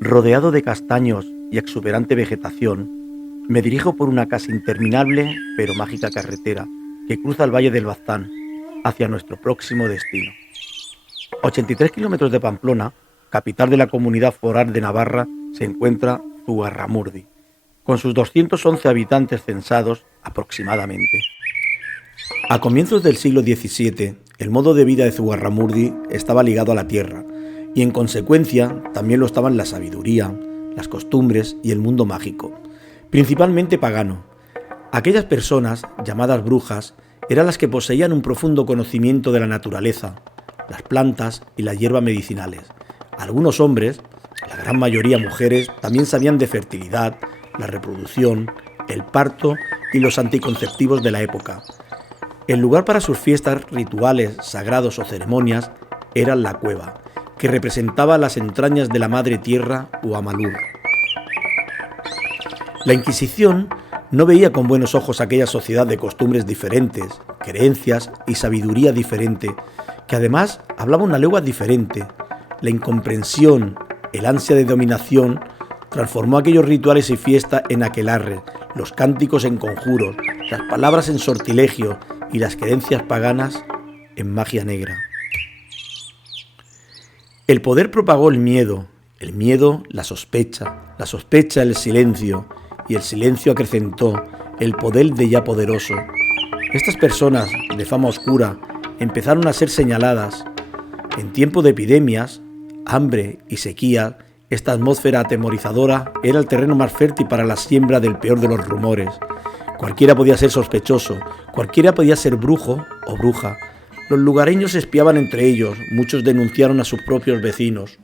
Rodeado de castaños y exuberante vegetación, me dirijo por una casi interminable pero mágica carretera que cruza el valle del Baztán hacia nuestro próximo destino. 83 kilómetros de Pamplona, capital de la comunidad foral de Navarra, se encuentra Zugarramurdi, con sus 211 habitantes censados aproximadamente. A comienzos del siglo XVII, el modo de vida de Zugarramurdi estaba ligado a la tierra, y en consecuencia también lo estaban la sabiduría, las costumbres y el mundo mágico, principalmente pagano. Aquellas personas, llamadas brujas, eran las que poseían un profundo conocimiento de la naturaleza, las plantas y las hierbas medicinales. Algunos hombres, la gran mayoría mujeres, también sabían de fertilidad, la reproducción, el parto y los anticonceptivos de la época. El lugar para sus fiestas, rituales, sagrados o ceremonias era la cueva, que representaba las entrañas de la madre tierra o Amalur. La Inquisición no veía con buenos ojos aquella sociedad de costumbres diferentes, creencias y sabiduría diferente, que además hablaba una lengua diferente. La incomprensión, el ansia de dominación, transformó aquellos rituales y fiestas en aquelarre, los cánticos en conjuros, las palabras en sortilegio y las creencias paganas en magia negra. El poder propagó el miedo la sospecha el silencio, y el silencio acrecentó el poder de ya poderoso. Estas personas de fama oscura empezaron a ser señaladas. En tiempo de epidemias, hambre y sequía, esta atmósfera atemorizadora era el terreno más fértil para la siembra del peor de los rumores. Cualquiera podía ser sospechoso, cualquiera podía ser brujo o bruja. Los lugareños se espiaban entre ellos, muchos denunciaron a sus propios vecinos.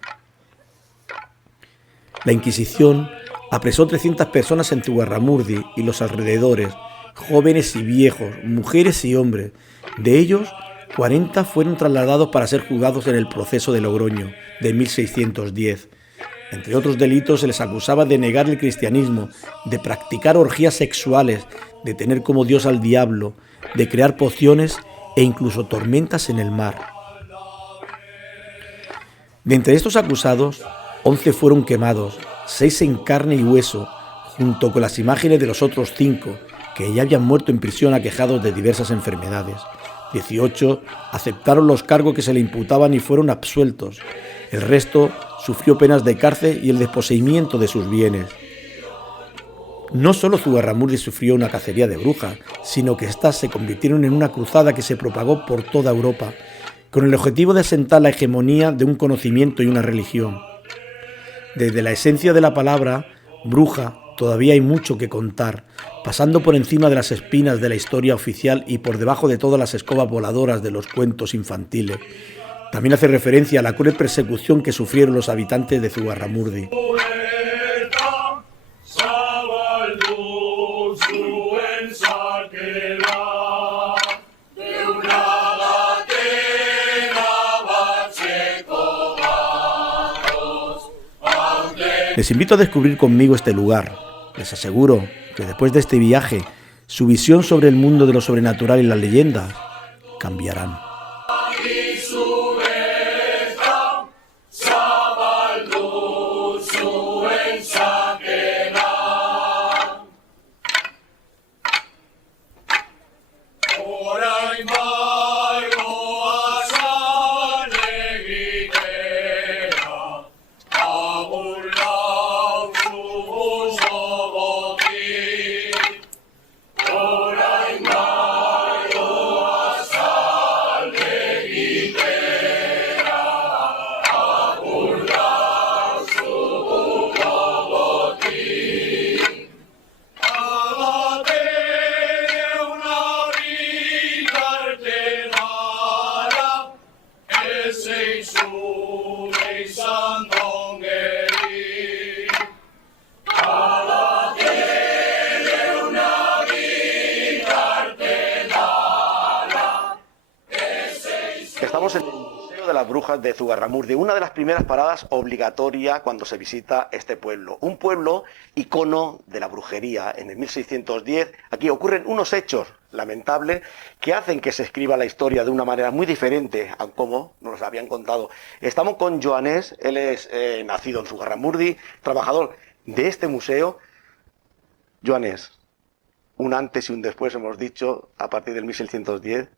La Inquisición apresó 300 personas en Zugarramurdi y los alrededores, jóvenes y viejos, mujeres y hombres. De ellos, 40 fueron trasladados para ser juzgados en el proceso de Logroño de 1610. Entre otros delitos se les acusaba de negar el cristianismo, de practicar orgías sexuales, de tener como dios al diablo, de crear pociones e incluso tormentas en el mar. De entre estos acusados, 11 fueron quemados, 6 en carne y hueso, junto con las imágenes de los otros 5, que ya habían muerto en prisión aquejados de diversas enfermedades. 18 aceptaron los cargos que se le imputaban y fueron absueltos. El resto sufrió penas de cárcel y el desposeimiento de sus bienes. No solo Zugarramurdi sufrió una cacería de brujas, sino que éstas se convirtieron en una cruzada que se propagó por toda Europa, con el objetivo de asentar la hegemonía de un conocimiento y una religión. Desde la esencia de la palabra, bruja, todavía hay mucho que contar, pasando por encima de las espinas de la historia oficial y por debajo de todas las escobas voladoras de los cuentos infantiles. También hace referencia a la cruel persecución que sufrieron los habitantes de Zugarramurdi. Les invito a descubrir conmigo este lugar. Les aseguro que después de este viaje, su visión sobre el mundo de lo sobrenatural y las leyendas cambiarán. Sei su, nei sandongeri. las brujas de Zugarramurdi, una de las primeras paradas obligatoria cuando se visita este pueblo. Un pueblo icono de la brujería. En el 1610 aquí ocurren unos hechos lamentables que hacen que se escriba la historia de una manera muy diferente a como nos habían contado. Estamos con Joanés, él es nacido en Zugarramurdi, trabajador de este museo. Joanés, un antes y un después hemos dicho a partir del 1610.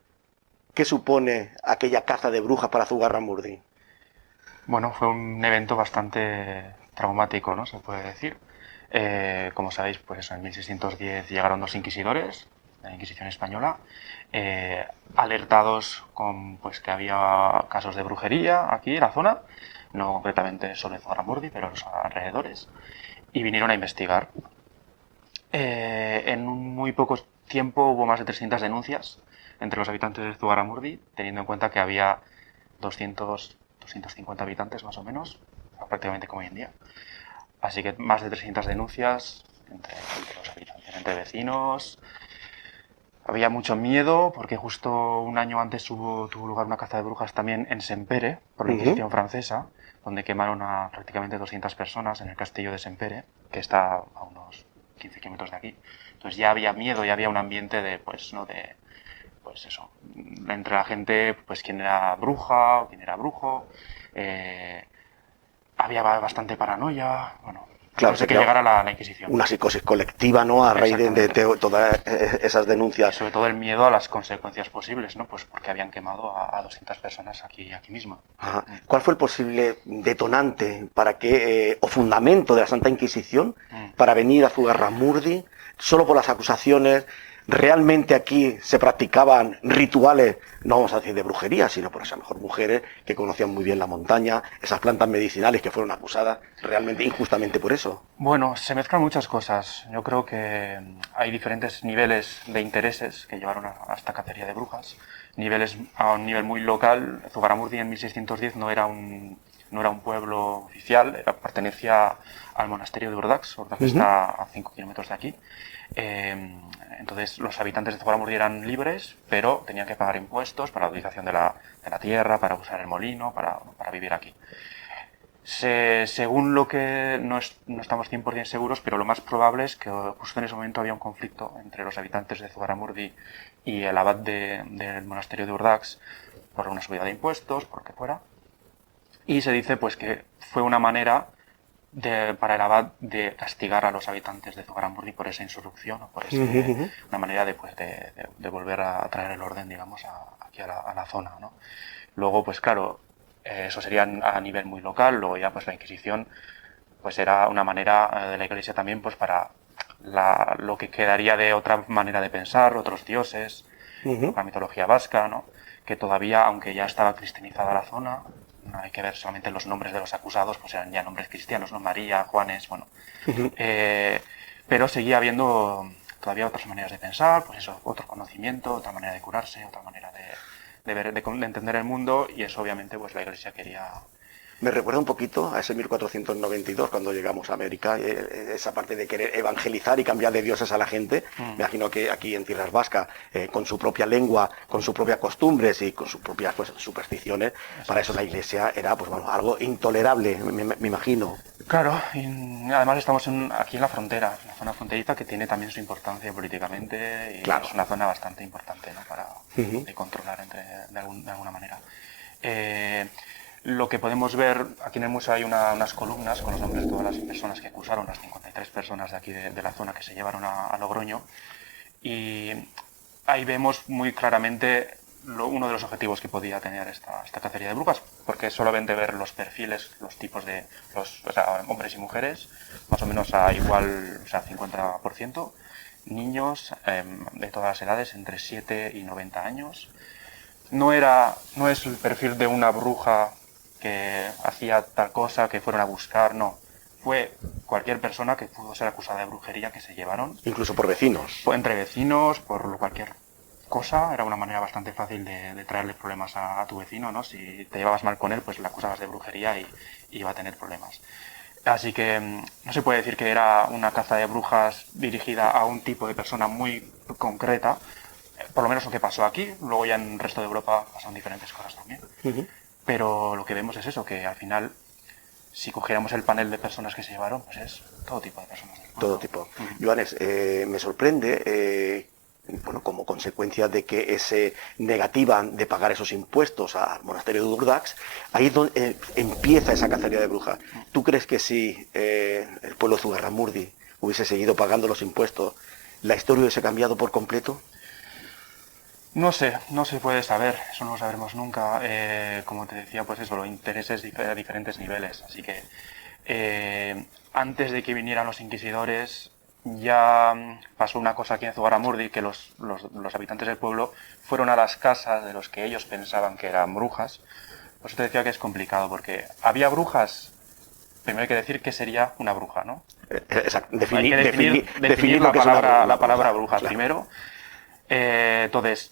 ¿Qué supone aquella caza de brujas para Zugarramurdi? Bueno, fue un evento bastante traumático, ¿no? Se puede decir. Como sabéis, pues eso, en 1610 llegaron dos inquisidores de la Inquisición española, alertados con pues que había casos de brujería aquí en la zona, no concretamente solo en Zugarramurdi, pero en los alrededores, y vinieron a investigar. En un muy poco tiempo hubo más de 300 denuncias entre los habitantes de Zugarramurdi, teniendo en cuenta que había 250 habitantes más o menos, prácticamente como hoy en día. Así que más de 300 denuncias entre los habitantes, entre vecinos. Había mucho miedo porque justo un año antes tuvo lugar una caza de brujas también en Sempere, por la Inquisición francesa, donde quemaron a prácticamente 200 personas en el castillo de Sempere, que está a unos 15 kilómetros de aquí. Entonces ya había miedo, ya había un ambiente de, pues, ¿no? De, pues eso, entre la gente, pues quién era bruja o quién era brujo. Había bastante paranoia, bueno, Claro, antes se de que crea llegara la Inquisición. una psicosis colectiva, ¿no? A raíz de todas esas Y denuncias. sobre todo el miedo a las consecuencias posibles, ¿no? Pues porque habían quemado a 200 personas aquí mismo. Ajá. ¿Cuál fue el posible detonante para que, o fundamento de la Santa Inquisición para venir a Zugarramurdi solo por las acusaciones? ¿Realmente aquí se practicaban rituales, no vamos a decir de brujería, sino por esas mejor mujeres que conocían muy bien la montaña, esas plantas medicinales que fueron acusadas realmente injustamente por eso? Bueno, se mezclan muchas cosas. Yo creo que hay diferentes niveles de intereses que llevaron a esta cacería de brujas. Niveles a un nivel muy local. Zugarramurdi en 1610 no era un pueblo oficial, pertenecía al monasterio de Urdax. Urdax está a 5 kilómetros de aquí. Entonces los habitantes de Zugarramurdi eran libres, pero tenían que pagar impuestos para la utilización de la tierra, para usar el molino, para vivir aquí. Según lo que no estamos 100% seguros, pero lo más probable es que justo en ese momento había un conflicto entre los habitantes de Zugarramurdi y el abad del monasterio de Urdax por una subida de impuestos, por lo que fuera. Y se dice pues que fue una manera para el abad de castigar a los habitantes de Zugarramurdi por esa insurrección, o por una manera de volver a traer el orden, digamos, aquí a la zona, ¿no? Luego, pues claro, eso sería a nivel muy local. Luego ya pues la Inquisición pues era una manera de la Iglesia también pues para lo que quedaría de otra manera de pensar, otros dioses, la mitología vasca, ¿no? Que todavía, aunque ya estaba cristianizada la zona, no hay que ver solamente los nombres de los acusados, pues eran ya nombres cristianos, ¿no? María, Juanes, bueno. Pero seguía habiendo todavía otras maneras de pensar, pues eso, otro conocimiento, otra manera de curarse, otra manera de entender el mundo, y eso obviamente pues la Iglesia quería. Me recuerda un poquito a ese 1492 cuando llegamos a América, esa parte de querer evangelizar y cambiar de dioses a la gente. Me imagino que aquí en Tierras Vascas, con su propia lengua, con sus propias costumbres y con sus propias pues, supersticiones, para eso la Iglesia era pues bueno, algo intolerable, me imagino. Claro, y además estamos aquí en la frontera, en la zona fronteriza, que tiene también su importancia políticamente, y Claro. es una zona bastante importante, ¿no? Para de controlar de alguna manera. Lo que podemos ver, aquí en el museo hay unas columnas con los nombres de todas las personas que acusaron, las 53 personas de aquí de la zona que se llevaron a Logroño, y ahí vemos muy claramente uno de los objetivos que podía tener esta cacería de brujas, porque solamente ver los perfiles, los tipos de o sea, hombres y mujeres, más o menos a igual, o sea, 50%, niños de todas las edades, entre 7 y 90 años. No es el perfil de una bruja que hacía tal cosa, que fueron a buscar, no. Fue cualquier persona que pudo ser acusada de brujería que se llevaron. Incluso por vecinos. Entre vecinos, por cualquier cosa. Era una manera bastante fácil de traerle problemas a tu vecino, ¿no? Si te llevabas mal con él, pues le acusabas de brujería y iba a tener problemas. Así que no se puede decir que era una caza de brujas dirigida a un tipo de persona muy concreta, por lo menos lo que pasó aquí. Luego ya en el resto de Europa pasaron diferentes cosas también. pero lo que vemos es eso, que al final, si cogiéramos el panel de personas que se llevaron, pues es todo tipo de personas. Todo tipo. Joanes, me sorprende, bueno, como consecuencia de que se negativa de pagar esos impuestos al monasterio de Urdax, ahí es donde empieza esa cacería de brujas. ¿Tú crees que si el pueblo de Zugarramurdi hubiese seguido pagando los impuestos, la historia hubiese cambiado por completo? No sé, no se puede saber, eso no lo sabremos nunca. Como te decía, pues eso, los intereses a diferentes niveles. Así que antes de que vinieran los inquisidores, ya pasó una cosa aquí en Zugarramurdi, que los habitantes del pueblo fueron a las casas de los que ellos pensaban que eran brujas. Por eso te decía que es complicado, porque había brujas. Primero hay que decir qué sería una bruja, ¿no? Exacto. Hay que definir lo que es la palabra bruja claro. primero. Entonces,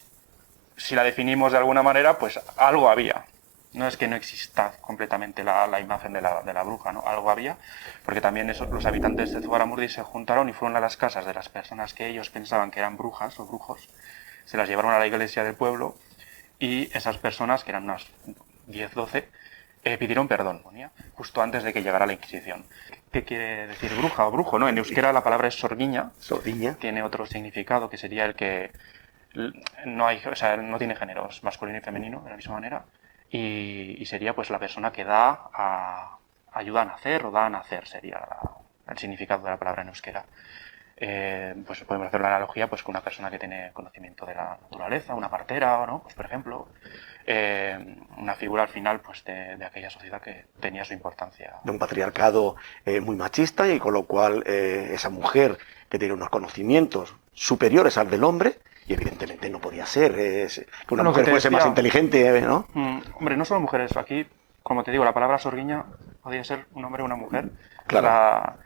si la definimos de alguna manera, pues algo había. No es que no exista completamente la imagen de la bruja, ¿no? Algo había, porque también los habitantes de Zugarramurdi se juntaron y fueron a las casas de las personas que ellos pensaban que eran brujas o brujos, se las llevaron a la iglesia del pueblo y esas personas, que eran unas 10, 12, pidieron perdón, justo antes de que llegara la Inquisición. ¿Qué quiere decir bruja o brujo, no? En euskera la palabra es sorguiña. Sorguiña. Tiene otro significado, que sería el que no tiene géneros masculino y femenino de la misma manera, y sería pues la persona que ayuda a nacer o da a nacer, sería el significado de la palabra en euskera. Pues podemos hacer la analogía pues con una persona que tiene conocimiento de la naturaleza, una partera, ¿no? Pues por ejemplo, una figura al final pues de aquella sociedad que tenía su importancia. De un patriarcado muy machista, y con lo cual esa mujer que tiene unos conocimientos superiores al del hombre, y evidentemente no podía ser que una mujer fuese más inteligente, ¿no? Hombre, no solo mujeres. Aquí, como te digo, la palabra sorguiña podía ser un hombre o una mujer. Claro.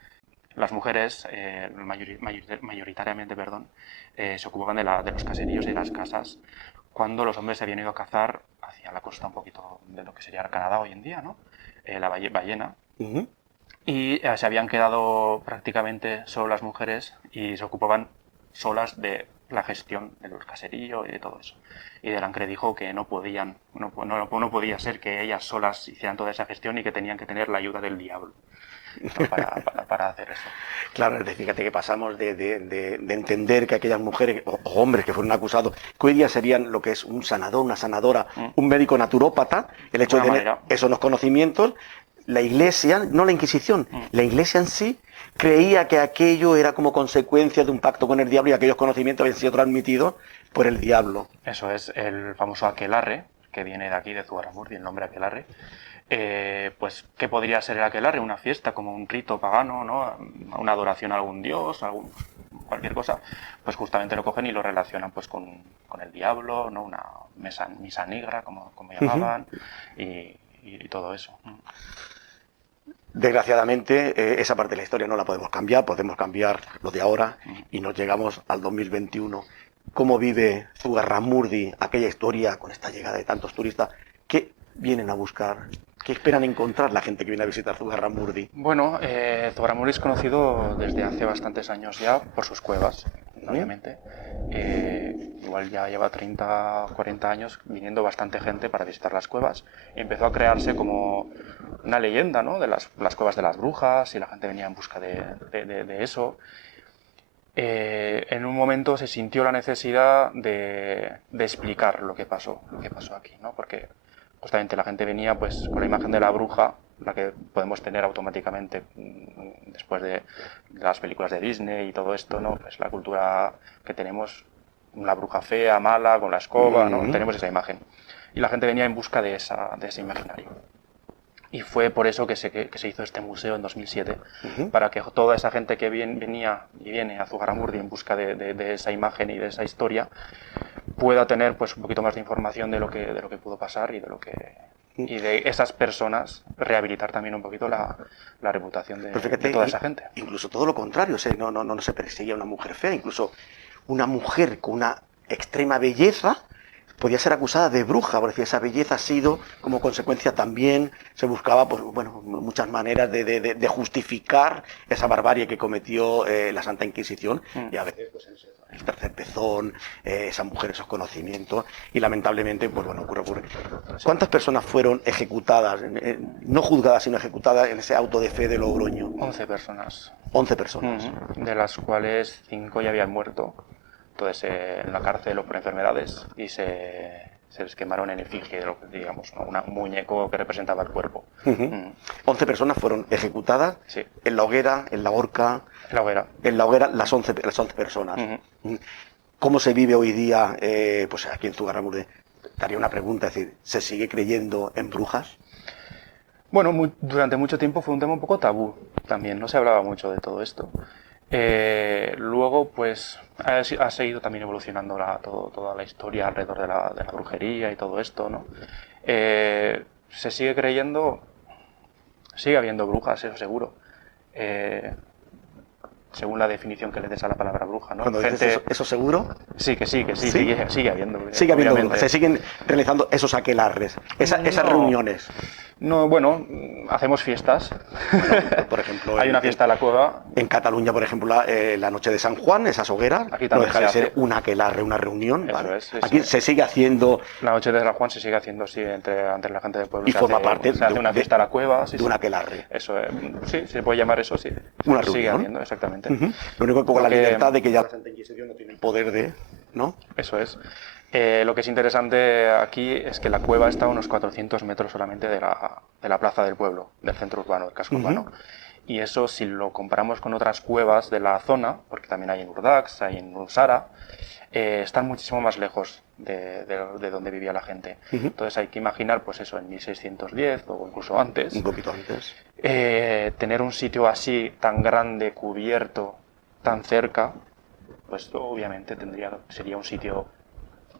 Las mujeres, mayoritariamente, se ocupaban de los caseríos y de las casas cuando los hombres se habían ido a cazar hacia la costa un poquito de lo que sería Canadá hoy en día, ¿no? La ballena. Y se habían quedado prácticamente solo las mujeres y se ocupaban solas de la gestión del caserío y de todo eso. Y Delancre dijo que no podía ser que ellas solas hicieran toda esa gestión y que tenían que tener la ayuda del diablo, ¿no? para hacer eso. Claro, es decir, fíjate que pasamos de entender que aquellas mujeres o hombres que fueron acusados, que hoy día serían lo que es un sanador, una sanadora, un médico naturópata, el hecho de tener esos conocimientos. La Iglesia, no la Inquisición, la Iglesia en sí creía que aquello era como consecuencia de un pacto con el diablo, y aquellos conocimientos habían sido transmitidos por el diablo. Eso es el famoso aquelarre, que viene de aquí, de Zugarramurdi, el nombre aquelarre. Pues, ¿qué podría ser el aquelarre? Una fiesta, como un rito pagano, ¿no? Una adoración a algún dios, cualquier cosa. Pues justamente lo cogen y lo relacionan pues con el diablo, ¿no? Una misa negra, como llamaban, y todo eso. Desgraciadamente, esa parte de la historia no la podemos cambiar, podemos cambiar lo de ahora, y nos llegamos al 2021. ¿Cómo vive Zugarramurdi aquella historia con esta llegada de tantos turistas? ¿Qué vienen a buscar? ¿Qué esperan encontrar la gente que viene a visitar Zugarramurdi? Bueno, Zugarramurdi es conocido desde hace bastantes años ya por sus cuevas, obviamente. Igual ya lleva 30, 40 años viniendo bastante gente para visitar las cuevas, y empezó a crearse como una leyenda, ¿no? De las cuevas de las brujas, y la gente venía en busca de eso. En un momento se sintió la necesidad de explicar lo que pasó aquí, ¿no? Porque justamente la gente venía pues con la imagen de la bruja, la que podemos tener automáticamente después de las películas de Disney y todo esto, ¿no? Pues la cultura que tenemos, una bruja fea, mala, con la escoba, ¿no? Tenemos esa imagen. Y la gente venía en busca de ese imaginario. Y fue por eso que se hizo este museo en 2007, para que toda esa gente que venía y viene a Zugarramurdi en busca de esa imagen y de esa historia pueda tener pues un poquito más de información de lo que pudo pasar y de esas personas, rehabilitar también un poquito la reputación de toda esa gente. Incluso todo lo contrario, no se perseguía a una mujer fea, incluso una mujer con una extrema belleza podía ser acusada de bruja, porque esa belleza ha sido, como consecuencia también, se buscaba pues, bueno, muchas maneras de justificar esa barbarie que cometió la Santa Inquisición, y a veces pues, el tercer pezón, esa mujer, esos conocimientos, y lamentablemente, pues bueno, ocurre. ¿Cuántas personas fueron ejecutadas, no juzgadas, sino ejecutadas en ese auto de fe de Logroño? 11 personas. 11 personas. De las cuales 5 ya habían muerto, entonces en la cárcel o por enfermedades, y se les quemaron en efigie, digamos, ¿no? Un muñeco que representaba el cuerpo. 11 personas fueron ejecutadas, sí. En la hoguera, en la horca. En la hoguera, las 11 personas. ¿Cómo se vive hoy día, pues aquí en Zugarramurdi? Te haría una pregunta, es decir, ¿se sigue creyendo en brujas? Bueno, durante mucho tiempo fue un tema un poco tabú también, no se hablaba mucho de todo esto. Luego, pues, ha seguido también evolucionando toda la historia alrededor de la brujería y todo esto, ¿no? Se sigue creyendo, sigue habiendo brujas, eso seguro. Según la definición que le des a la palabra bruja, ¿no? Cuando dices eso seguro... Sí, sigue habiendo. Sigue habiendo brujas, se siguen realizando esos aquelarres, esas reuniones. No, bueno, hacemos fiestas. Bueno, por ejemplo, hay una fiesta en la cueva. En Cataluña, por ejemplo, la noche de San Juan, esas hogueras, aquí no deja de ser un aquelarre, una reunión. Eso ¿vale? es, sí, aquí se sigue haciendo... La noche de San Juan se sigue haciendo, sí, entre la gente del pueblo. Y forma parte se hace una fiesta en la cueva. De un aquelarre. Eso, sí, se puede llamar eso, sí. Una reunión. Sigue haciendo, exactamente. Lo único que con la libertad de que ya la Santa Inquisición no tiene el poder de... ¿no? Eso es. Lo que es interesante aquí es que la cueva está a unos 400 metros solamente de la plaza del pueblo, del centro urbano, del casco urbano. Y eso, si lo comparamos con otras cuevas de la zona, porque también hay en Urdax, hay en Ursara, están muchísimo más lejos de donde vivía la gente. Entonces hay que imaginar, pues eso, en 1610 o incluso antes. Un poquito antes. Tener un sitio así, tan grande, cubierto, tan cerca, pues obviamente sería un sitio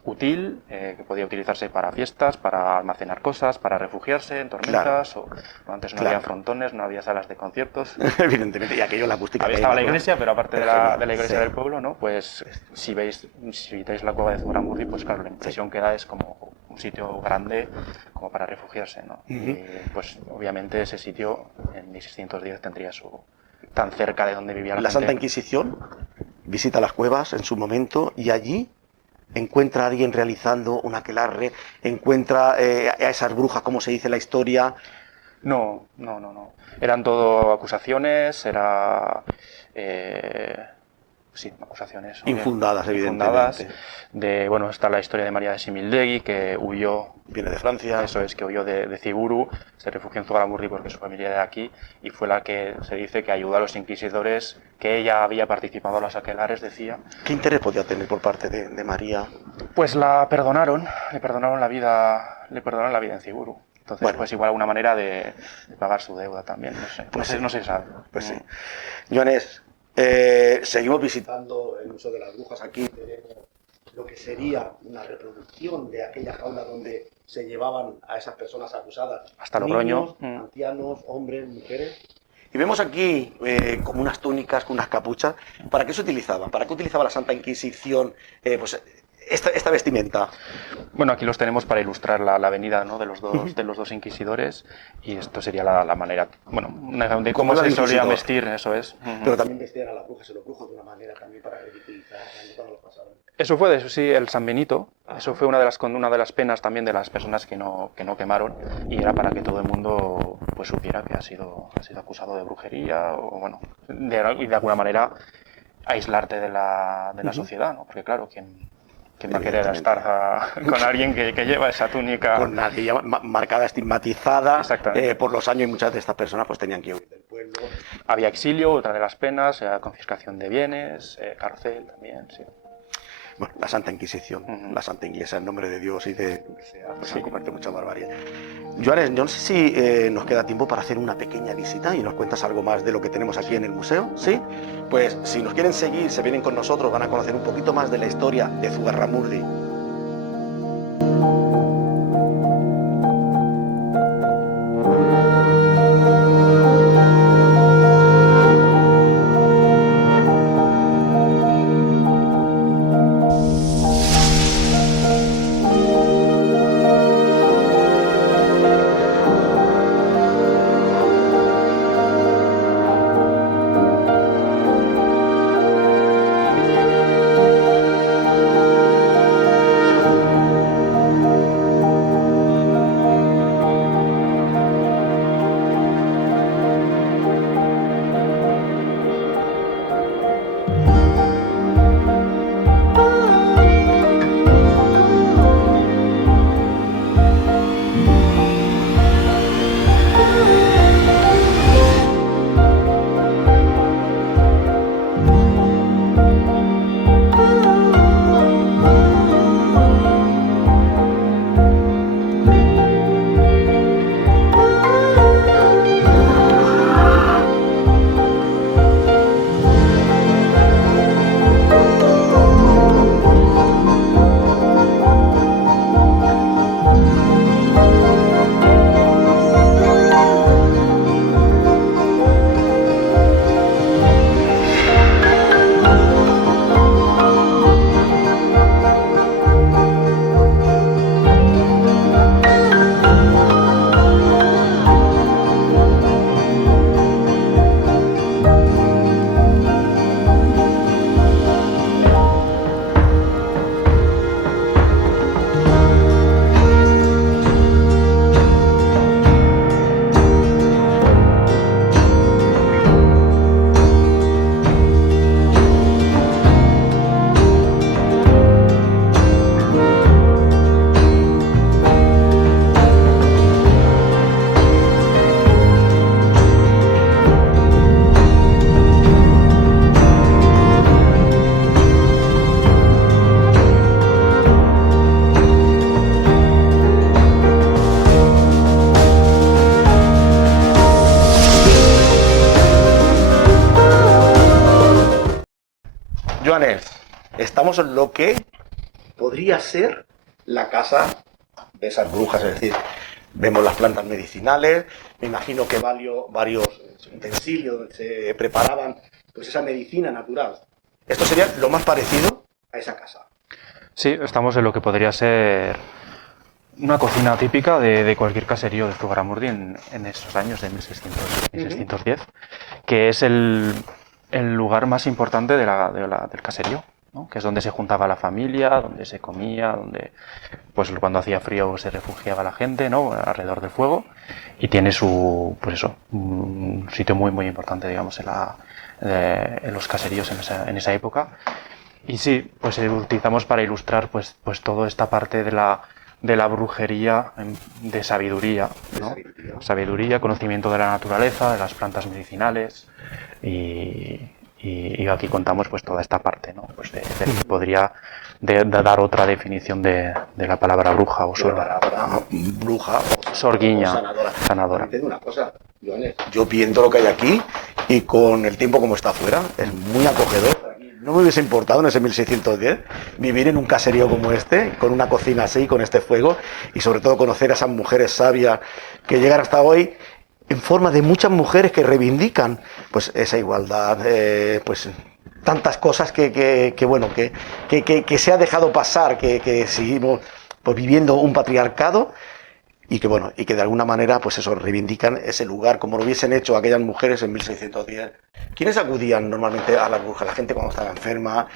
útil, que podía utilizarse para fiestas, para almacenar cosas, para refugiarse en tormentas. Antes no había frontones, no había salas de conciertos. Evidentemente, y aquello la acústica. Estaba la iglesia, pero aparte de la iglesia del pueblo, ¿no? Pues si visitáis la cueva de Zugarramurdi, pues claro, la impresión que da es como un sitio grande como para refugiarse, ¿no? Y pues obviamente ese sitio en 1610 tendría tan cerca de donde vivía la gente. La Santa Inquisición visita las cuevas en su momento y allí encuentra a alguien realizando un aquelarre, encuentra a esas brujas, como se dice en la historia. No. Eran todo acusaciones, acusaciones infundadas, evidentemente. Bueno, está la historia de María de Simildegui, que huyó. Viene de Francia. Eso es, que huyó de Ciburu, se refugió en Zugarramurdi porque su familia era de aquí, y fue la que se dice que ayudó a los inquisidores, que ella había participado en los aquelares, decía. ¿Qué interés podía tener por parte de María? Pues le perdonaron la vida en Ciburu. Entonces, bueno, pues igual alguna manera de pagar su deuda también, no sé. Pues no se sabe. Pues sí. Joanes, seguimos visitando el Museo de las Brujas. Aquí tenemos lo que sería una reproducción de aquella jaula donde se llevaban a esas personas acusadas. Hasta Logroño. Niños, ancianos, hombres, mujeres. Y vemos aquí como unas túnicas, con unas capuchas. ¿Para qué se utilizaban? ¿Para qué utilizaba la Santa Inquisición esta vestimenta? Bueno, aquí los tenemos para ilustrar la venida, ¿no?, de los dos inquisidores, y esto sería la manera, bueno, de cómo se solían vestir, eso es. Pero también vestían a las brujas y los brujos de una manera también para ridiculizar cuando los pasaban. Eso fue el San Benito. Eso fue una de las penas también de las personas que no quemaron, y era para que todo el mundo pues supiera que ha sido acusado de brujería, o bueno, y de alguna manera aislarte de la sociedad, ¿no? Porque claro, ¿quién va a querer estar con alguien que lleva esa túnica? Con nadie marcada, estigmatizada por los años, y muchas de estas personas pues tenían que huir del pueblo. Había exilio, otra de las penas, confiscación de bienes, cárcel también, sí. Bueno, la Santa Inquisición, la Santa Iglesia, en nombre de Dios y de lo que sea, pues han cometido mucha barbarie. Joanes, yo no sé si nos queda tiempo para hacer una pequeña visita y nos cuentas algo más de lo que tenemos aquí en el museo, ¿sí? Pues si nos quieren seguir, se vienen con nosotros, van a conocer un poquito más de la historia de Zugarramurdi. Joanes, estamos en lo que podría ser la casa de esas brujas, es decir, vemos las plantas medicinales, me imagino que varios utensilios donde se preparaban pues esa medicina natural. Esto sería lo más parecido a esa casa. Sí, estamos en lo que podría ser una cocina típica de cualquier caserío de Zugarramurdi en esos años de 1610, que es el lugar más importante del caserío, ¿no? Que es donde se juntaba la familia, donde se comía, donde pues cuando hacía frío se refugiaba la gente, ¿no? Alrededor del fuego, y tiene un sitio muy muy importante, digamos, en los caseríos en esa época. Y sí, pues utilizamos para ilustrar pues toda esta parte de la brujería, de sabiduría, ¿no? Sabiduría, conocimiento de la naturaleza, de las plantas medicinales, y aquí contamos pues toda esta parte, ¿no? Pues de que podría de dar otra definición de la palabra bruja o bruja o sorguiña, sanadora. Te digo una cosa, Joanes, yo viendo lo que hay aquí y con el tiempo como está afuera, es muy acogedor. No me hubiese importado en ese 1610 vivir en un caserío como este, con una cocina así, con este fuego, y sobre todo conocer a esas mujeres sabias que llegan hasta hoy en forma de muchas mujeres que reivindican pues esa igualdad, pues tantas cosas que se ha dejado pasar, que seguimos pues viviendo un patriarcado. Y que de alguna manera pues eso reivindican ese lugar como lo hubiesen hecho aquellas mujeres en 1610. ¿Quiénes acudían normalmente a las brujas? La gente cuando estaba enferma,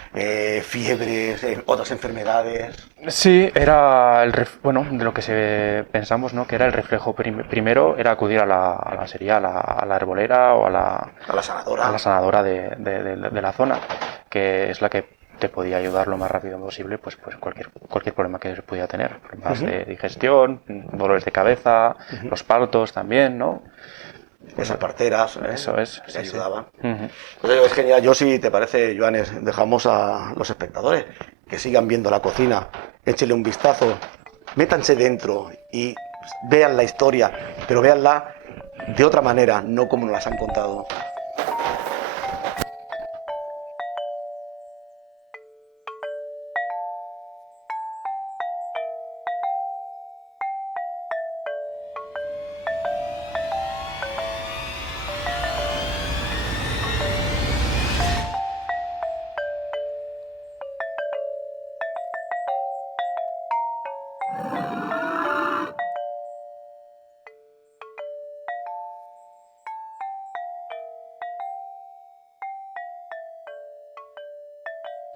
fiebres, otras enfermedades. Sí, era de lo que pensamos, ¿no? Que era el reflejo primero era acudir a la arbolera o a la sanadora de la zona, que es la que te podía ayudar lo más rápido posible pues cualquier problema que pudiera tener, problemas de digestión, dolores de cabeza, los partos también, ¿no? Esas parteras, eso es, que ayudaban. Sí. Pues es genial. Yo, si te parece, Joanes, dejamos a los espectadores que sigan viendo la cocina, échenle un vistazo, métanse dentro y vean la historia, pero véanla de otra manera, no como nos las han contado.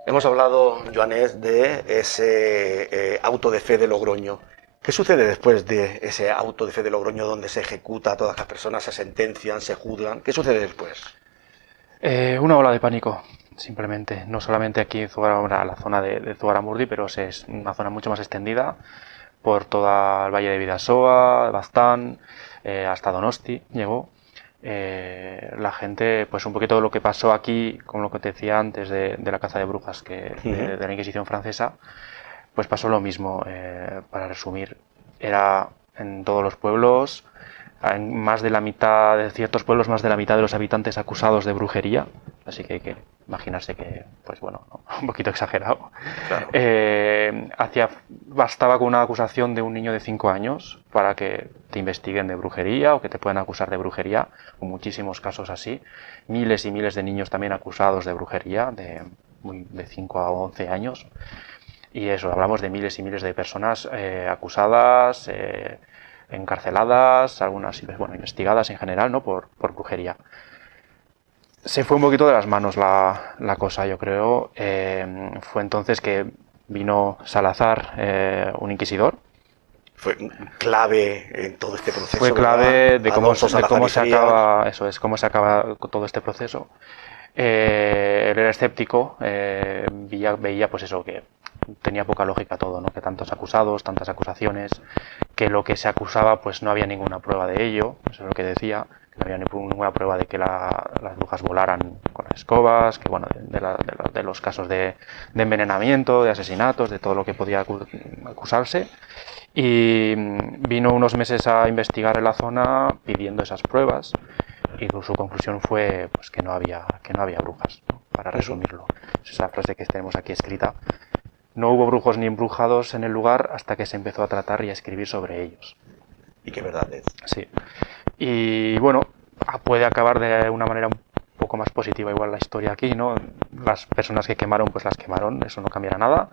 Hemos hablado, Joanes, de ese auto de fe de Logroño. ¿Qué sucede después de ese auto de fe de Logroño donde se ejecuta a todas las personas, se sentencian, se juzgan? ¿Qué sucede después? Una ola de pánico, simplemente. No solamente aquí en la zona de Zugarramurdi, pero es una zona mucho más extendida por todo el valle de Bidasoa, Baztán, hasta Donosti llegó. La gente, pues un poquito lo que pasó aquí, como lo que te decía antes de la caza de brujas de la Inquisición francesa, pues pasó lo mismo. Para resumir, era en todos los pueblos, en más de la mitad de ciertos pueblos, más de la mitad de los habitantes acusados de brujería, así que hay que imaginarse que, pues bueno, un poquito exagerado. Claro. Bastaba con una acusación de un niño de 5 años para que te investiguen de brujería o que te puedan acusar de brujería, con muchísimos casos así, miles y miles de niños también acusados de brujería, de 5 a 11 años, y eso, hablamos de miles y miles de personas acusadas, encarceladas, algunas investigadas en general, ¿no? por brujería. Se fue un poquito de las manos la cosa, yo creo. Fue entonces que vino Salazar, un inquisidor. Fue clave en todo este proceso. Fue clave de cómo se acaba todo este proceso. Él era escéptico, veía pues eso, que tenía poca lógica todo, ¿no? Que tantos acusados, tantas acusaciones, que lo que se acusaba pues no había ninguna prueba de ello, eso es lo que decía, que no había ninguna prueba de que las brujas volaran con las escobas, que bueno, de los casos de envenenamiento, de asesinatos, de todo lo que podía acusarse, y vino unos meses a investigar en la zona pidiendo esas pruebas, y su conclusión fue pues que no había brujas, ¿no? para resumirlo. Es esa frase que tenemos aquí escrita. No hubo brujos ni embrujados en el lugar hasta que se empezó a tratar y a escribir sobre ellos. Y qué verdad es. Sí. Y bueno, puede acabar de una manera un poco más positiva igual la historia aquí, ¿no? Las personas que quemaron, pues las quemaron, eso no cambiará nada.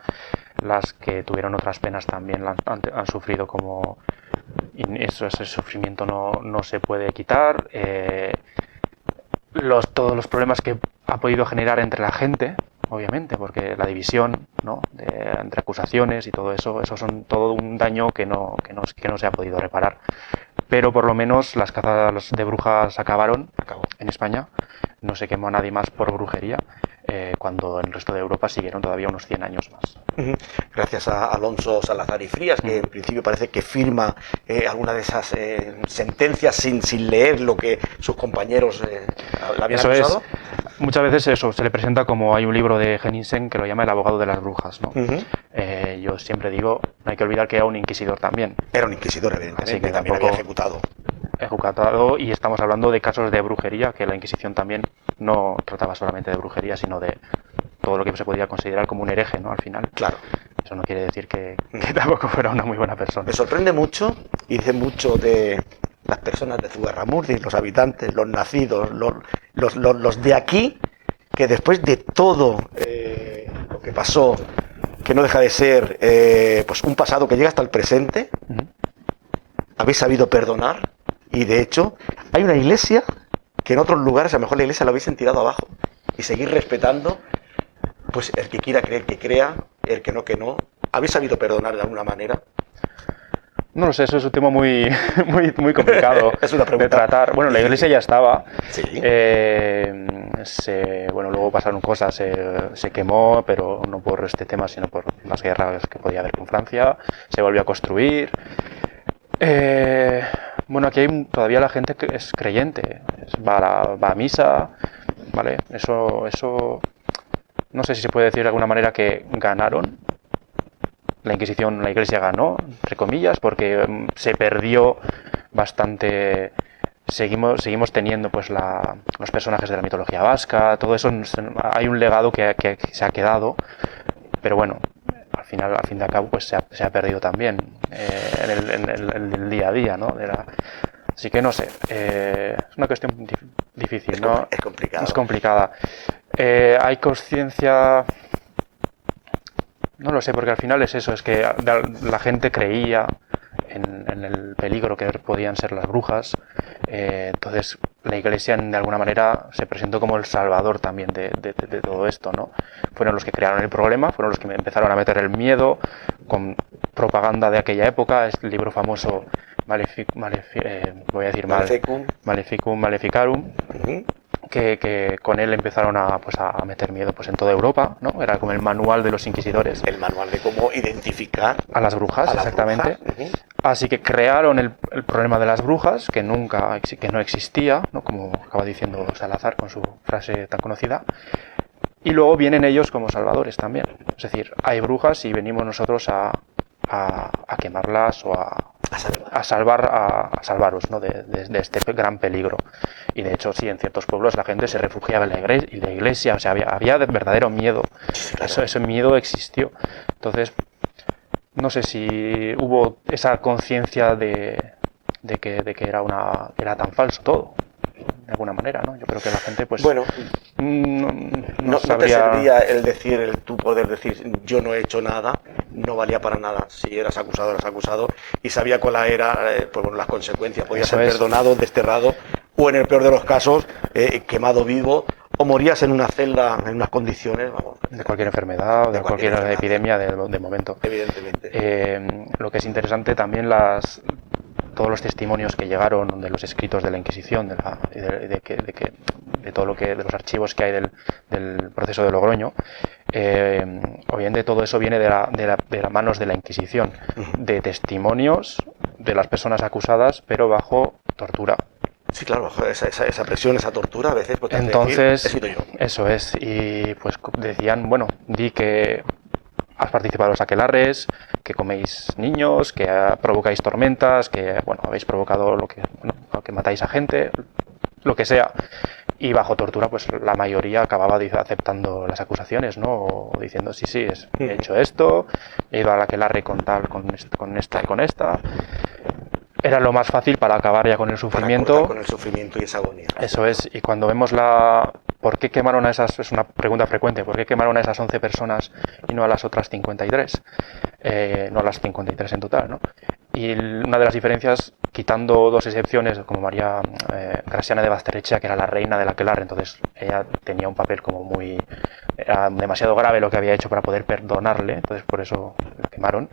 Las que tuvieron otras penas también han sufrido como... Y ese sufrimiento no se puede quitar. Todos los problemas que ha podido generar entre la gente, obviamente, porque la división, ¿no? Entre acusaciones y todo eso son todo un daño que no se ha podido reparar. Pero por lo menos las cazas de brujas acabaron en España. No se quemó a nadie más por brujería, cuando en el resto de Europa siguieron todavía unos 100 años más. Gracias a Alonso Salazar y Frías, que en principio parece que firma alguna de esas sentencias sin leer lo que sus compañeros le habían acusado. Muchas veces eso se le presenta como hay un libro de Henningsen que lo llama El abogado de las brujas, ¿no? Yo siempre digo, no hay que olvidar que era un inquisidor también. Era un inquisidor, evidentemente, así que también había ejecutado, y estamos hablando de casos de brujería, que la Inquisición también no trataba solamente de brujería, sino de todo lo que se podía considerar como un hereje, ¿no? Al final. Claro. Eso no quiere decir que tampoco fuera una muy buena persona. Me sorprende mucho y dice mucho de las personas de Zugarramurdi, los habitantes, los nacidos, los de aquí, que después de todo lo que pasó, que no deja de ser pues un pasado que llega hasta el presente, habéis sabido perdonar. Y de hecho, hay una iglesia que en otros lugares a lo mejor la iglesia la habéis tirado abajo y seguir respetando, pues el que quiera creer que crea, el que no. ¿Habéis sabido perdonar de alguna manera? No lo sé, eso es un tema muy complicado es una pregunta. De tratar. Bueno, la iglesia ya estaba. Sí. Luego pasaron cosas, se quemó, pero no por este tema, sino por las guerras que podía haber con Francia. Se volvió a construir. Bueno, aquí hay todavía la gente que es creyente, va a misa, ¿vale? Eso no sé si se puede decir de alguna manera que ganaron. La Inquisición, la Iglesia ganó, entre comillas, porque se perdió bastante. Seguimos teniendo pues los personajes de la mitología vasca, todo eso, hay un legado que se ha quedado, pero bueno, al fin de cabo pues se ha perdido también en el día a día, ¿no? Así que no sé, es una cuestión difícil, ¿no? Es complicado. Es complicada. Hay conciencia... No lo sé, porque al final es eso, es que la gente creía en el peligro que podían ser las brujas, entonces la Iglesia de alguna manera se presentó como el salvador también de todo esto, ¿no? Fueron los que crearon el problema, fueron los que empezaron a meter el miedo con propaganda de aquella época, es el libro famoso Maleficum Maleficarum, que con él empezaron a meter miedo pues en toda Europa, ¿no? Era como el manual de los inquisidores. El manual de cómo identificar a las brujas, exactamente. Así que crearon el problema de las brujas, que no existía, ¿no? Como acaba diciendo Salazar con su frase tan conocida. Y luego vienen ellos como salvadores también. Es decir, hay brujas y venimos nosotros a quemarlas o a salvaros, ¿no? de este gran peligro. Y de hecho, sí, en ciertos pueblos la gente se refugiaba en la iglesia, o sea, había verdadero miedo. Claro. Ese miedo existió. Entonces, no sé si hubo esa conciencia de que era tan falso todo, de alguna manera, ¿no? Yo creo que la gente, pues... Bueno, no sabría... No te servía tu poder decir yo no he hecho nada, no valía para nada. Si eras acusado, y sabía cuál era las consecuencias. Podías ser perdonado, desterrado, o en el peor de los casos, quemado vivo, o morías en una celda, en unas condiciones, vamos... De cualquier enfermedad, o de cualquier epidemia de momento. Evidentemente. Lo que es interesante también todos los testimonios que llegaron de los escritos de la Inquisición, de todo lo que de los archivos que hay del proceso de Logroño, obviamente todo eso viene de las manos de la Inquisición, de testimonios de las personas acusadas, pero bajo tortura. Sí, claro, bajo esa presión, esa tortura, a veces... Pues, entonces, he sido yo. Eso es, y pues decían, bueno, di que has participado en los aquelarres, que coméis niños, que provocáis tormentas, que bueno, habéis provocado lo que matáis a gente, lo que sea. y bajo tortura pues la mayoría acababa aceptando las acusaciones, ¿no? O diciendo sí, he hecho esto, he ido a la aquelarre con tal, con esta y con esta. Era lo más fácil para acabar ya con el sufrimiento. Para con el sufrimiento y esa agonía. Eso es, y cuando vemos ¿por qué quemaron a esas? Es una pregunta frecuente, ¿por qué quemaron a esas 11 personas y no a las otras 53? No a las 53 en total, ¿no? Y una de las diferencias, quitando dos excepciones, como María Grasiana de Basterrechea, que era la reina de la aquelarre, entonces ella tenía un papel como era demasiado grave lo que había hecho para poder perdonarle, entonces por eso la quemaron.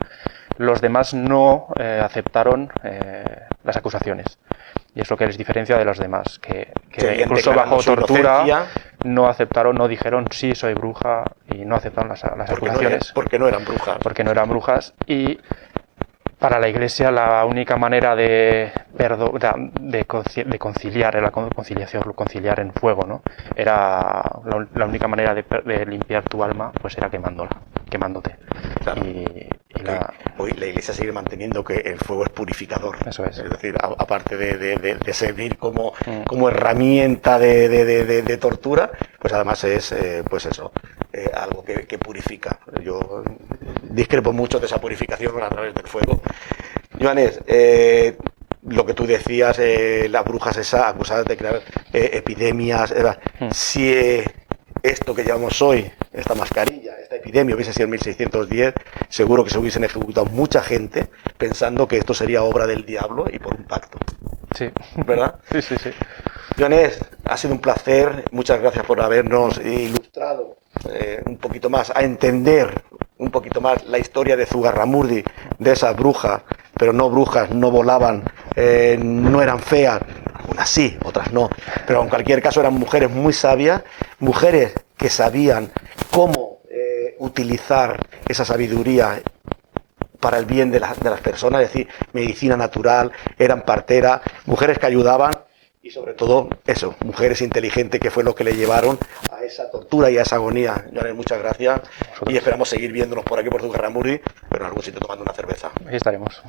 Los demás no aceptaron las acusaciones. Y es lo que les diferencia de los demás, que incluso bajo tortura no aceptaron, no dijeron sí, soy bruja, y no aceptaron las acusaciones. Porque no eran brujas. Porque no eran brujas. Y para la Iglesia la única manera de conciliar, era conciliar en fuego, ¿no? Era la única manera de limpiar tu alma, pues era quemándote. Claro. Hoy la Iglesia sigue manteniendo que el fuego es purificador. Eso es. Es decir, aparte de servir como herramienta de tortura, pues además es algo que purifica. Yo discrepo mucho de esa purificación a través del fuego. Joanes, lo que tú decías, las brujas esas acusadas de crear epidemias, si esto que llevamos hoy, esta mascarilla, esta epidemia hubiese sido en 1610, seguro que se hubiesen ejecutado mucha gente pensando que esto sería obra del diablo y por un pacto. Sí. ¿Verdad? Sí. Joanes, ha sido un placer, muchas gracias por habernos ilustrado un poquito más, a entender un poquito más la historia de Zugarramurdi, de esas brujas, pero no brujas, no volaban, no eran feas, algunas sí, otras no, pero en cualquier caso eran mujeres muy sabias, mujeres que sabían cómo utilizar esa sabiduría para el bien de las personas, es decir, medicina natural, eran parteras, mujeres que ayudaban y sobre todo eso, mujeres inteligentes, que fue lo que le llevaron a esa tortura y a esa agonía. Joanes, muchas gracias y esperamos seguir viéndonos por aquí por Zugarramurdi, pero en algún sitio tomando una cerveza. Ahí estaremos.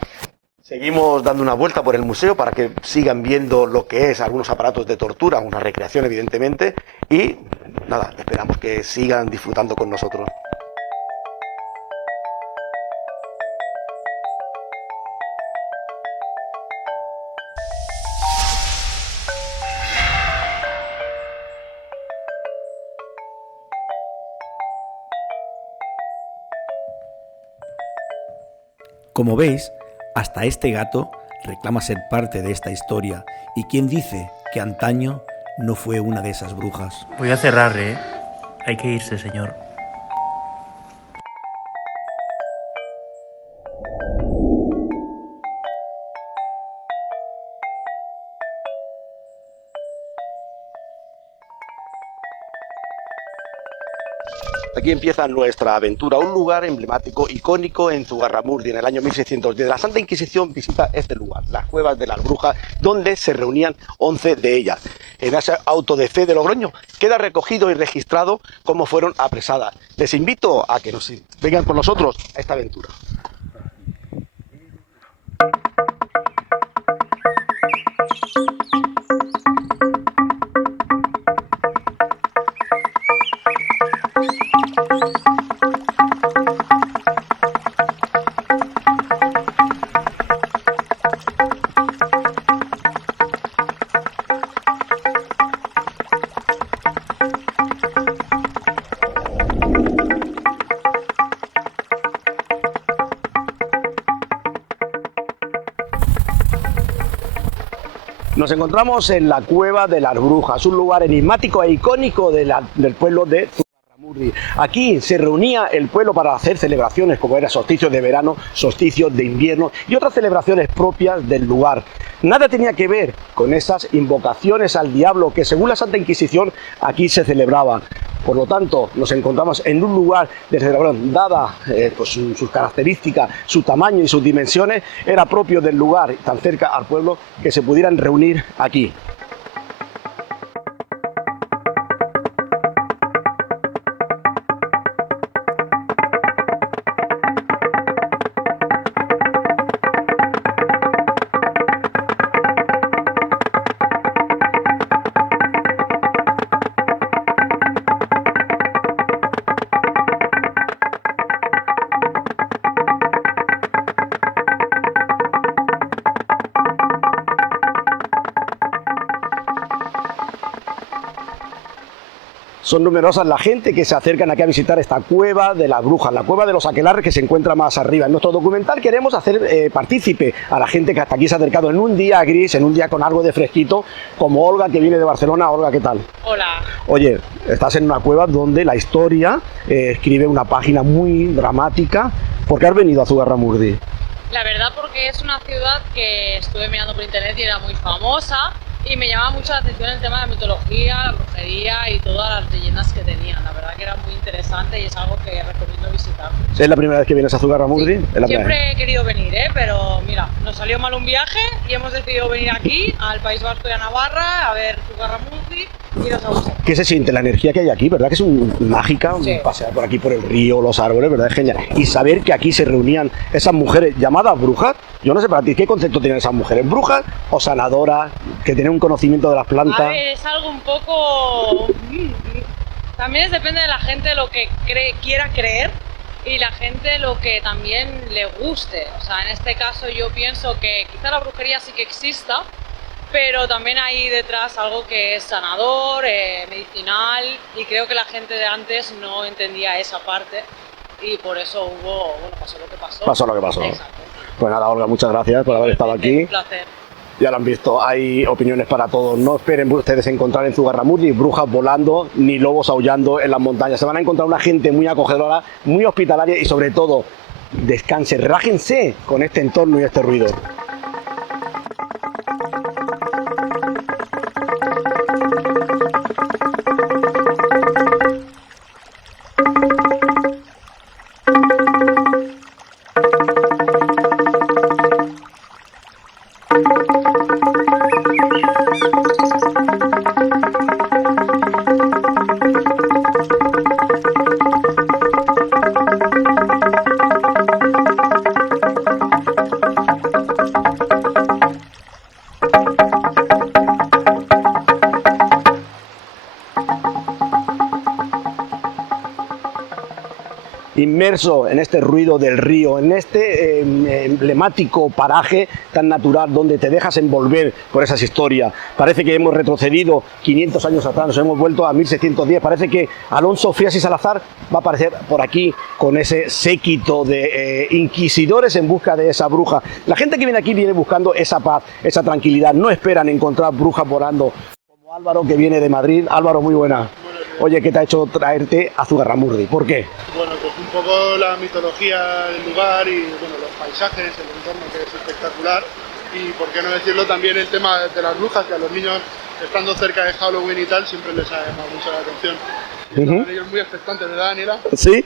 Seguimos dando una vuelta por el museo para que sigan viendo lo que es algunos aparatos de tortura, una recreación evidentemente, y nada, esperamos que sigan disfrutando con nosotros. Como veis, hasta este gato reclama ser parte de esta historia, y quién dice que antaño no fue una de esas brujas. Voy a cerrar, ¿eh? Hay que irse, señor. Aquí empieza nuestra aventura, un lugar emblemático, icónico en Zugarramurdi. En el año 1610 la Santa Inquisición visita este lugar, las Cuevas de las Brujas, donde se reunían 11 de ellas. En ese auto de fe de Logroño queda recogido y registrado cómo fueron apresadas. Les invito a que vengan con nosotros a esta aventura. Nos encontramos en la Cueva de las Brujas, un lugar enigmático e icónico del pueblo de Zugarramurdi. Aquí se reunía el pueblo para hacer celebraciones como era solsticio de verano, solsticio de invierno y otras celebraciones propias del lugar. Nada tenía que ver con esas invocaciones al diablo que según la Santa Inquisición aquí se celebraban. Por lo tanto, nos encontramos en un lugar de celebración, dada sus características, su tamaño y sus dimensiones, era propio del lugar, tan cerca al pueblo, que se pudieran reunir aquí. Son numerosas la gente que se acercan aquí a visitar esta cueva de las brujas, la cueva de los aquelarres, que se encuentra más arriba. En nuestro documental queremos hacer partícipe a la gente que hasta aquí se ha acercado en un día gris, en un día con algo de fresquito, como Olga, que viene de Barcelona. Olga, ¿qué tal? Hola. Oye, estás en una cueva donde la historia escribe una página muy dramática. ¿Por qué has venido a Zugarramurdi? La verdad porque es una ciudad que estuve mirando por internet y era muy famosa y me llamaba mucho la atención el tema de la mitología, la brujería y todas las leyendas que tenían. La verdad que era muy interesante y es algo que recomiendo visitar. ¿Es la primera vez que vienes a Zugarramurdi? Sí. Siempre he querido venir, pero mira, nos salió mal un viaje y hemos decidido venir aquí, al País Vasco y a Navarra, a ver Zugarramurdi y nos ha gustado. ¿Qué se siente? La energía que hay aquí, ¿verdad? Que es mágica, sí. Pasear por aquí, por el río, los árboles, ¿verdad? Es genial. Y saber que aquí se reunían esas mujeres llamadas brujas. Yo no sé para ti, ¿qué concepto tienen esas mujeres? ¿Brujas o sanadoras? Que tienen un conocimiento de las plantas. A ver, es algo un poco... También depende de la gente lo que quiera creer y la gente lo que también le guste. O sea, en este caso yo pienso que quizá la brujería sí que exista, pero también hay detrás algo que es sanador, medicinal, y creo que la gente de antes no entendía esa parte y por eso pasó lo que pasó. Pasó lo que pasó. Exacto. Pues nada, Olga, muchas gracias por haber estado aquí. Un placer. Ya lo han visto, hay opiniones para todos. No esperen ustedes encontrar en Zugarramurdi brujas volando ni lobos aullando en las montañas. Se van a encontrar una gente muy acogedora, muy hospitalaria y sobre todo, descansen, relájense con este entorno y este ruido. Inmerso en este ruido del río, en este emblemático paraje tan natural donde te dejas envolver por esas historias. Parece que hemos retrocedido 500 años atrás, nos hemos vuelto a 1610. Parece que Alonso Frías y Salazar va a aparecer por aquí con ese séquito de inquisidores en busca de esa bruja. La gente que viene aquí viene buscando esa paz, esa tranquilidad. No esperan encontrar brujas volando, como Álvaro, que viene de Madrid. Álvaro, muy buena. Oye, ¿qué te ha hecho traerte a Zugarramurdi? ¿Por qué? Bueno, pues un poco la mitología del lugar y bueno, los paisajes, el entorno que es espectacular y por qué no decirlo también el tema de las brujas, que a los niños estando cerca de Halloween y tal siempre les ha llamado mucho la atención. Y están ellos muy expectantes, ¿verdad, Daniela? Sí.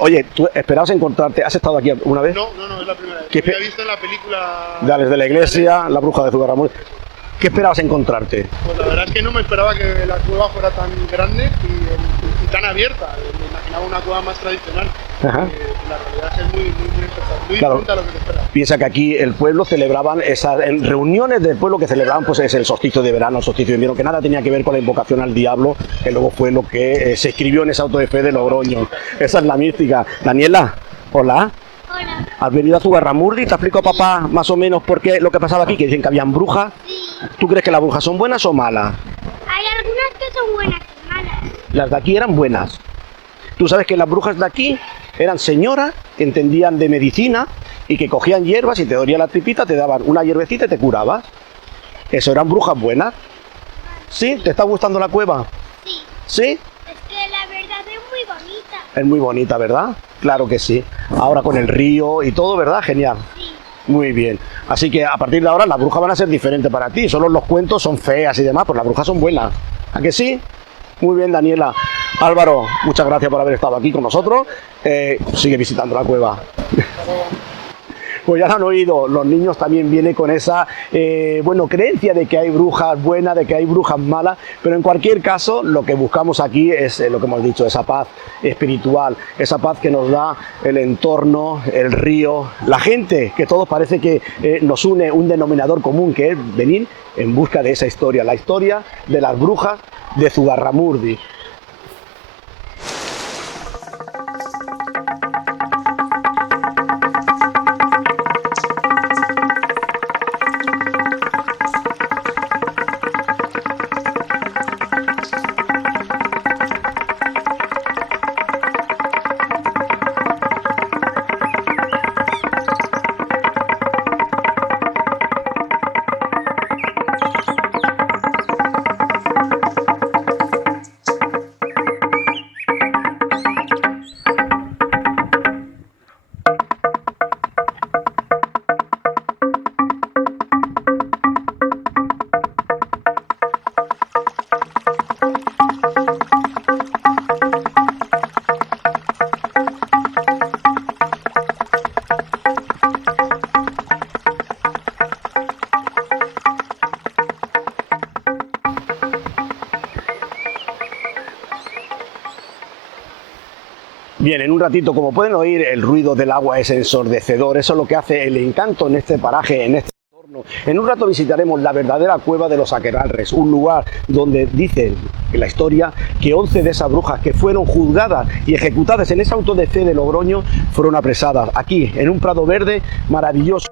Oye, ¿tú esperabas encontrarte? ¿Has estado aquí una vez? No, es la primera vez. Lo había visto en la película... Dales de la Iglesia, La bruja de Zugarramurdi. ¿Qué esperabas encontrarte? Pues la verdad es que no me esperaba que la cueva fuera tan grande y tan abierta. Me imaginaba una cueva más tradicional. La realidad es muy espectacular, muy diferente a lo que te esperaba. Piensa que aquí el pueblo celebraban en reuniones del pueblo que celebraban pues es el solsticio de verano, el solsticio de invierno, que nada tenía que ver con la invocación al diablo, que luego fue lo que se escribió en ese auto de fe de Logroño. Esa es la mística. Daniela, hola. Hola. ¿Has venido a Zugarramurdi? ¿Te explico, papá, más o menos por qué lo que pasaba aquí? Que dicen que habían brujas. Sí. ¿Tú crees que las brujas son buenas o malas? Hay algunas que son buenas y malas. Las de aquí eran buenas. Tú sabes que las brujas de aquí eran señoras que entendían de medicina y que cogían hierbas y te dolía la tripita, te daban una hierbecita y te curabas. Eso eran brujas buenas. ¿Sí? ¿Te está gustando la cueva? Sí. ¿Sí? Es que la verdad es muy bonita. Es muy bonita, ¿verdad? Claro que sí. Ahora con el río y todo, ¿verdad? Genial. Sí. Muy bien. Así que a partir de ahora las brujas van a ser diferentes para ti. Solo los cuentos son feas y demás, pero las brujas son buenas. ¿A que sí? Muy bien, Daniela. Álvaro, muchas gracias por haber estado aquí con nosotros. Sigue visitando la cueva. Pues ya lo han oído, los niños también vienen con esa creencia de que hay brujas buenas, de que hay brujas malas, pero en cualquier caso lo que buscamos aquí es lo que hemos dicho, esa paz espiritual, esa paz que nos da el entorno, el río, la gente, que todos parece que nos une un denominador común, que es venir en busca de esa historia, la historia de las brujas de Zugarramurdi. Bien, en un ratito, como pueden oír, el ruido del agua es ensordecedor. Eso es lo que hace el encanto en este paraje, en este entorno. En un rato visitaremos la verdadera cueva de los aquelarres, un lugar donde dicen en la historia que 11 de esas brujas que fueron juzgadas y ejecutadas en ese auto de fe de Logroño fueron apresadas aquí, en un prado verde maravilloso.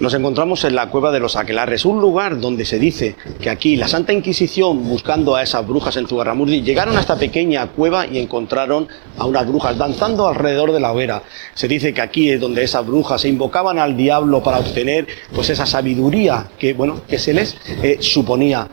Nos encontramos en la cueva de los aquelarres, un lugar donde se dice que aquí la Santa Inquisición, buscando a esas brujas en Zugarramurdi, llegaron a esta pequeña cueva y encontraron a unas brujas danzando alrededor de la hoguera. Se dice que aquí es donde esas brujas se invocaban al diablo para obtener pues esa sabiduría que, bueno, que se les suponía.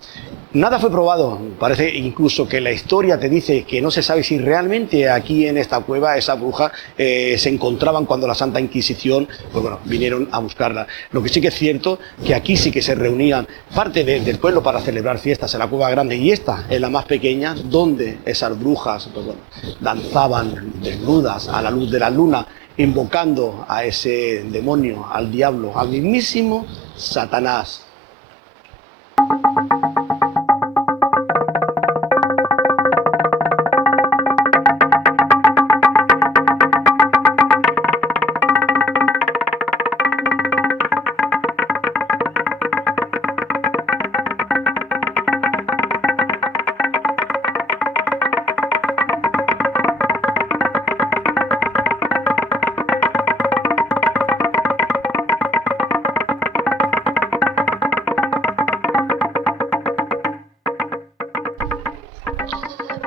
Nada fue probado, parece incluso que la historia te dice que no se sabe si realmente aquí en esta cueva esas brujas se encontraban cuando la Santa Inquisición, pues bueno, vinieron a buscarla. Lo que sí que es cierto, que aquí sí que se reunían parte del pueblo para celebrar fiestas en la cueva grande, y esta es la más pequeña, donde esas brujas, pues bueno, danzaban desnudas a la luz de la luna, invocando a ese demonio, al diablo, al mismísimo Satanás.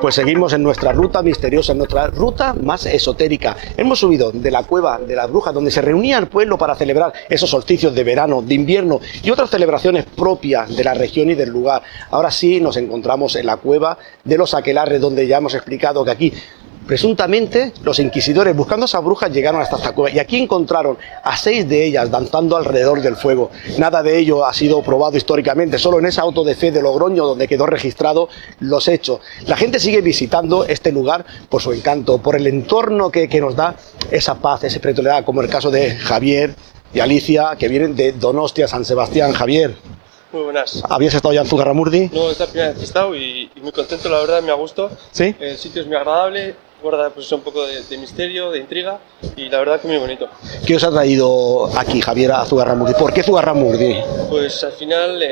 Pues seguimos en nuestra ruta misteriosa, en nuestra ruta más esotérica. Hemos subido de la cueva de las brujas, donde se reunía el pueblo para celebrar esos solsticios de verano, de invierno y otras celebraciones propias de la región y del lugar. Ahora sí nos encontramos en la cueva de los aquelarres, donde ya hemos explicado que aquí presuntamente los inquisidores, buscando a esas brujas, llegaron hasta esta cueva y aquí encontraron a 6 de ellas danzando alrededor del fuego. Nada de ello ha sido probado históricamente, solo en ese auto de fe de Logroño, donde quedó registrado los hechos. La gente sigue visitando este lugar por su encanto, por el entorno que nos da esa paz, esa espiritualidad, como el caso de Javier y Alicia, que vienen de Donostia, San Sebastián. Javier, muy buenas. ¿habías estado ya en Zugarramurdi? No, es la primera vez que he estado y muy contento, la verdad, me ha gustado. ¿Sí? El sitio es muy agradable, guarda pues, un poco de misterio, de intriga y la verdad que muy bonito. ¿Qué os ha traído aquí, Javier, a Zugarramurdi? ¿Por qué Zugarramurdi? Pues al final,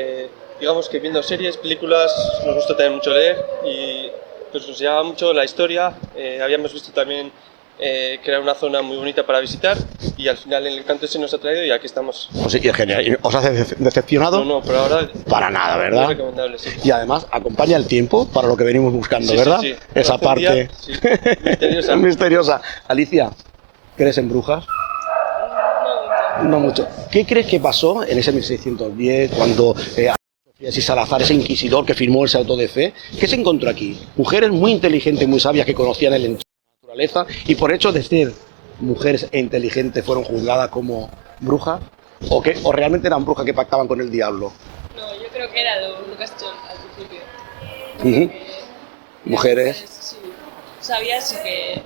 digamos que viendo series, películas, nos gusta también mucho leer y pues nos llama mucho la historia. Habíamos visto también que era una zona muy bonita para visitar y al final el encanto ese nos ha traído y aquí estamos. Pues sí, es genial. ¿Os has decepcionado? No, pero ahora para nada, ¿verdad? Muy recomendable, sí. Y además acompaña el tiempo para lo que venimos buscando, Sí, ¿verdad? sí. Esa parte Sí. Misteriosa. misteriosa. Alicia, ¿crees en brujas? No mucho. ¿Qué crees que pasó en ese 1610 cuando Sofía Salazar, ese inquisidor que firmó ese auto de fe? ¿Qué se encontró aquí? Mujeres muy inteligentes, muy sabias, que conocían el entorno de la naturaleza y por hecho de ser mujeres inteligentes fueron juzgadas como brujas, o realmente eran brujas que pactaban con el diablo. No, yo creo que era lo que has dicho al principio. Mujeres. Sí, sabía eso, que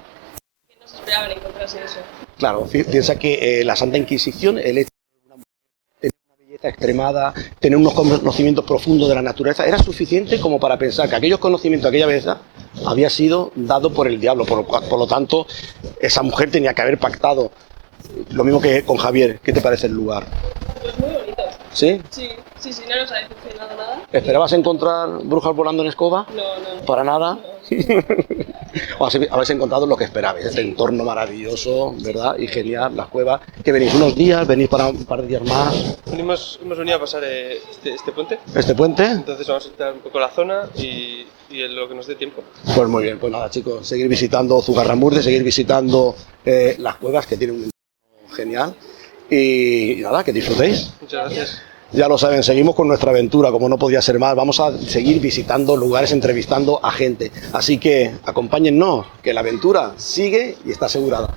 no se esperaban encontrarse eso. Claro, piensa que la Santa Inquisición, el hecho de una mujer tener una belleza extremada, tener unos conocimientos profundos de la naturaleza, era suficiente como para pensar que aquellos conocimientos, aquella belleza, había sido dado por el diablo, por lo tanto, esa mujer tenía que haber pactado. Lo mismo que con Javier. ¿Qué te parece el lugar? Pues muy bonito. ¿Sí? Sí, no nos ha decepcionado nada. ¿Esperabas encontrar brujas volando en escoba? No. ¿Para nada? O habéis encontrado lo que esperabais, este entorno maravilloso, ¿verdad? Y genial, las cuevas. ¿Que venís unos días? ¿Venís para un par de días más? Hemos venido a pasar este puente. ¿Este puente? Entonces vamos a visitar un poco la zona y en lo que nos dé tiempo. Pues muy bien, pues nada chicos, seguir visitando Zugarramurdi, seguir visitando las cuevas que tienen un entorno genial. Y nada, que disfrutéis. Muchas gracias. Ya lo saben, seguimos con nuestra aventura, como no podía ser más. Vamos a seguir visitando lugares, entrevistando a gente. Así que acompáñennos, que la aventura sigue y está asegurada.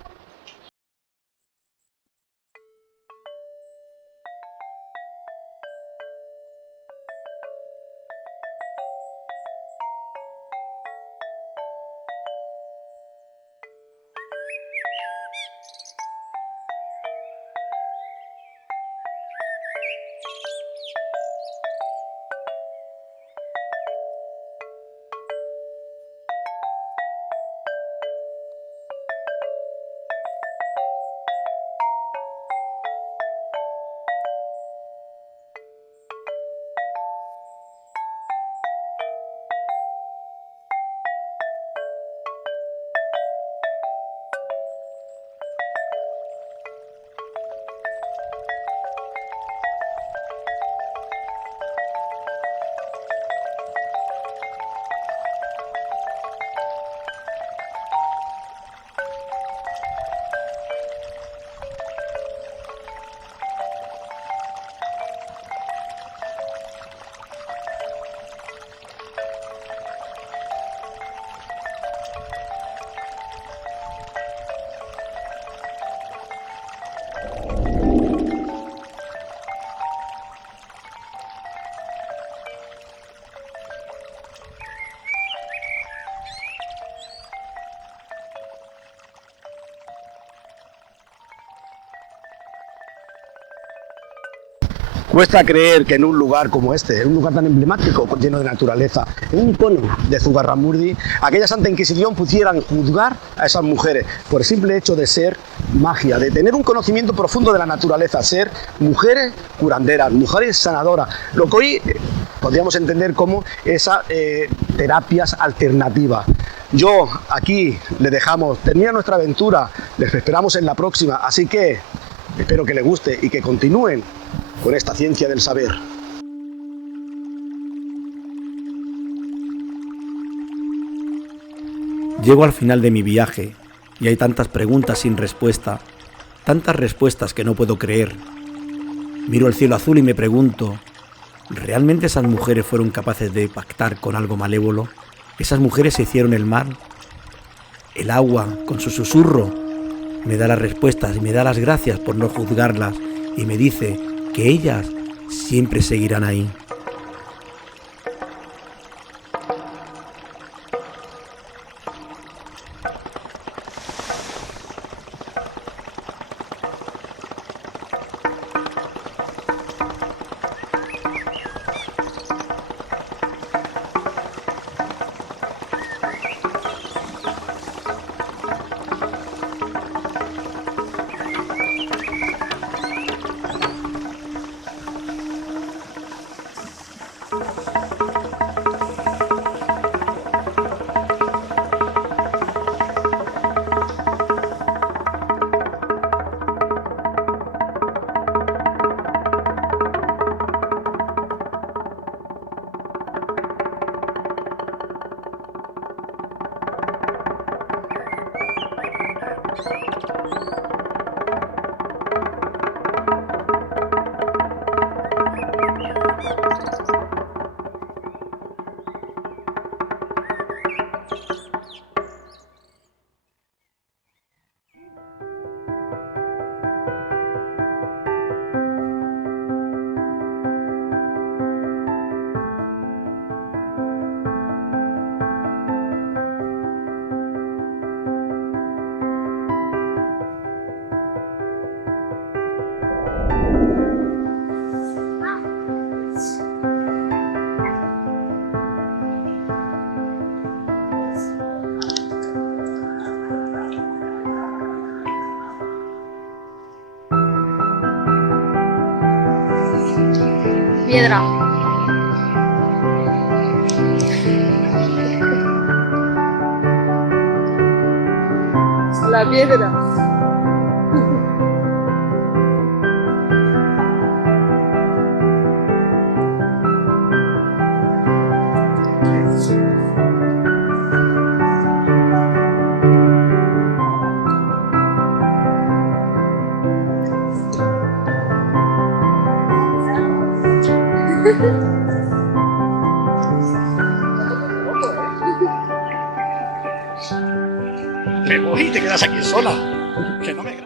Cuesta creer que en un lugar como este, en un lugar tan emblemático, lleno de naturaleza, en un icono de Zugarramurdi, aquella Santa Inquisición pudieran juzgar a esas mujeres por el simple hecho de ser magia, de tener un conocimiento profundo de la naturaleza, ser mujeres curanderas, mujeres sanadoras, lo que hoy podríamos entender como esas terapias alternativas. Yo aquí le dejamos, termina nuestra aventura, les esperamos en la próxima, así que espero que les guste y que continúen con esta ciencia del saber. Llego al final de mi viaje y hay tantas preguntas sin respuesta, tantas respuestas que no puedo creer. Miro el cielo azul y me pregunto, ¿realmente esas mujeres fueron capaces de pactar con algo malévolo? ¿Esas mujeres se hicieron el mal? El agua, con su susurro, me da las respuestas y me da las gracias por no juzgarlas y me dice que ellas siempre seguirán ahí. Piedra. La piedra. Me voy y te quedas aquí sola. Que no me